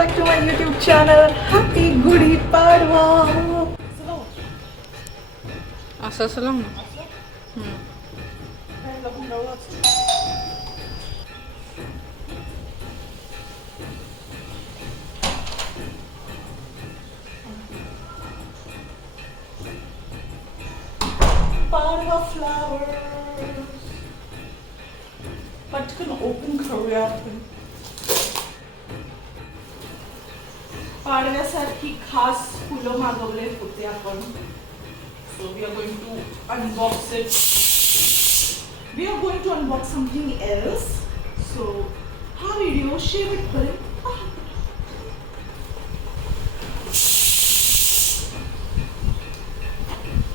back to my YouTube channel. Happy Gudi Padwa. असं असं लाव ना. Padwa flowers. पटकन ओपन करूया आपण. पाडव्यासाठी खास फुलं मागवले होते आपण. So we are going to unbox it. We are going to unbox something else. So हा व्हिडिओ शेवटपर्यंत पहा.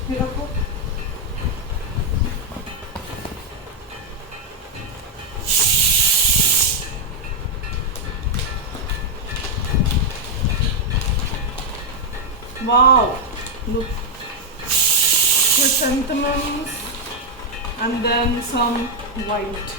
हे दाखव. Wow, look, chrysanthemums and then some white.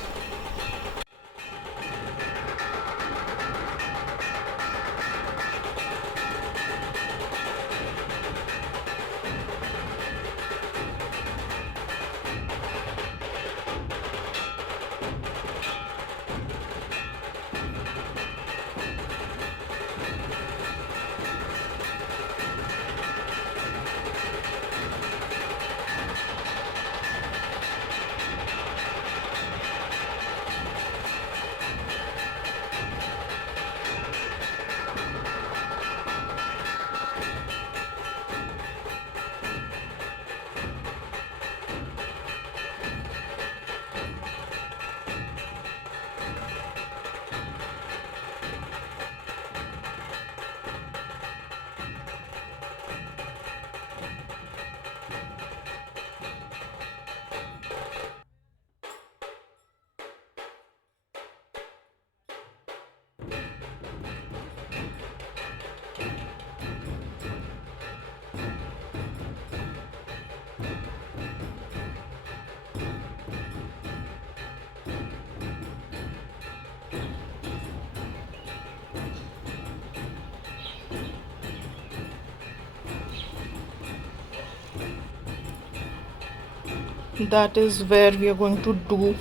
That is where we are going to do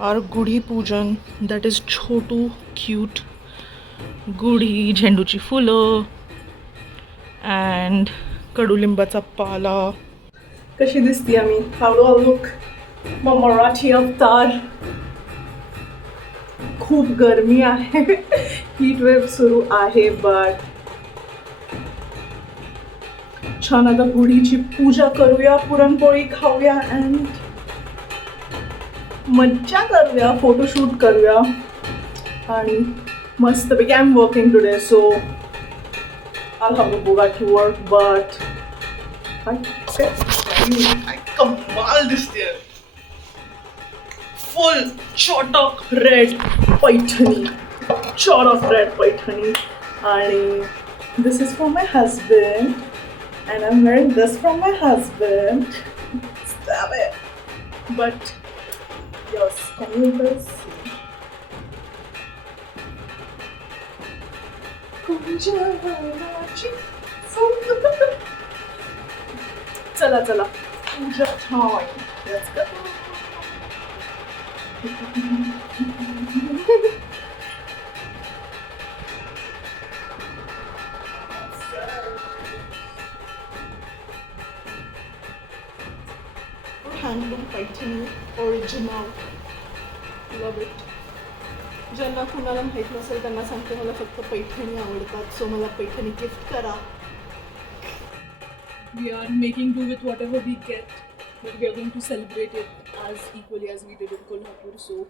our Gudi Pujan. That is Chhotu cute Gudi, झेंडूची फुलं and कडुलिंबाचा पाला. कशी दिसते आम्ही? How do I look? Marathi अवतार. खूप गरमी आहे. हीट वेव्ह सुरू आहे बट छान आता गुढीची पूजा करूया, पुरणपोळी खाऊया अँड मज्जा करूया, फोटोशूट करूया आणि मस्तपैकी. I am working today so I'll have to go back to work but I कमाल दिसते. फुल चॉटक रेड पैठणी, चॉटक रेड पैठणी आणि this is for my husband. And I'm wearing this from my husband. Stop it. But yes, can you guys see? चला चला पूजा time. Let's go. Handloom Paithani original. Love it. ज्यांना कुणाला माहीत नसेल त्यांना सांगते मला फक्त पैठणी आवडतात. सो मला पैठणी गिफ्ट करा. We are making do with whatever we get but we are going to celebrate it as equally as we did in Kolhapur. So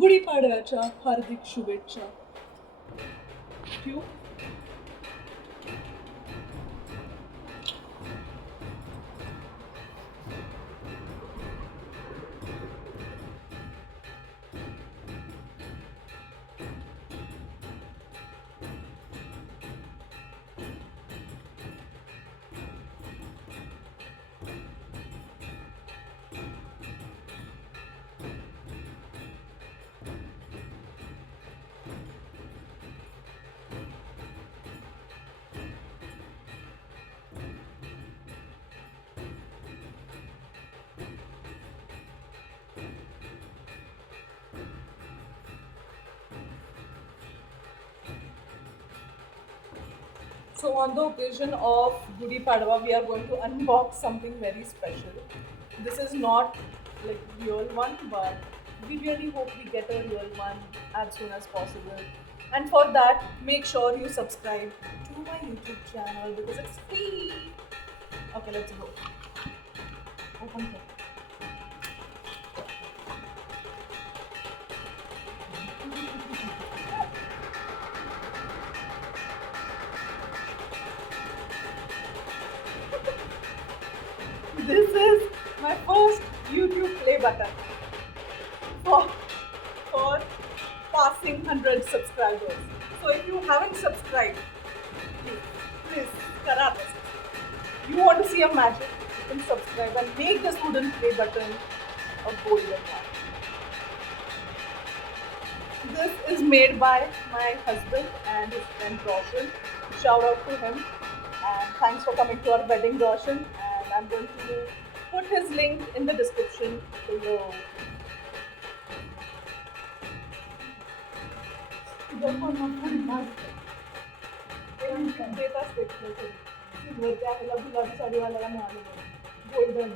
गुढीपाडव्याच्या हार्दिक शुभेच्छा. ठेवू. So on the occasion of Gudi Padwa, we are going to unbox something very special. This is not like real one, but we really hope we get a real one as soon as possible. And for that, make sure you subscribe to my YouTube channel because it's free. Okay, let's go. Open it. This is my first YouTube play button for, for passing 100 subscribers. So if you haven't subscribed, please, kara do. You want to see a magic, you can subscribe and make this wooden play button a golden one. This is made by my husband and his friend Roshan. Shout out to him and thanks for coming to our wedding, Roshan. And I'm going to put his link in the description below. घरच्या ह्याला गुलाबी साडीवाल्याला मिळालेलं golden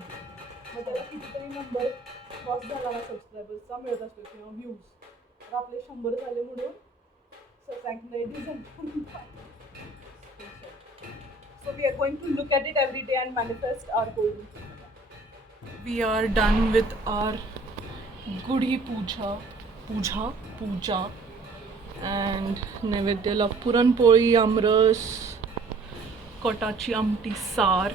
मग त्याला कितीतरी number cross झाला ना सबस्क्रायबर्सचा मिळत असतो किंवा व्ह्यूज तर आपले 100 झाले म्हणून so we are going to look at it every day and manifest our golden future. We are done with our Gudi puja and नैवेद्याला puran poli आमरस कोटाची आमटी सार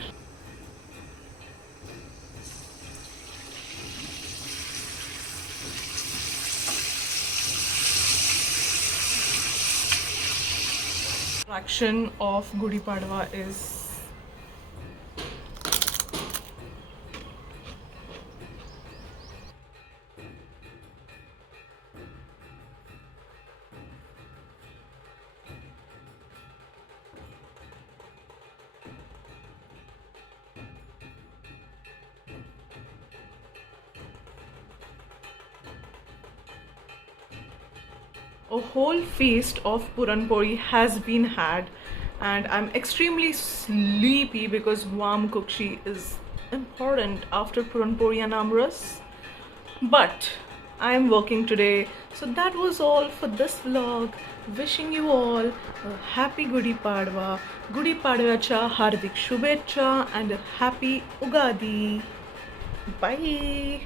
Fraction of Gudi Padwa is a whole feast of puranpori has been had and I'm extremely sleepy because warm kukshi is important after puranpori and amras, but I am working today. So that was all for this vlog. Wishing you all a happy Gudi Padwa, Gudi Padwacha hardik shubhecha and a happy Ugadi. Bye.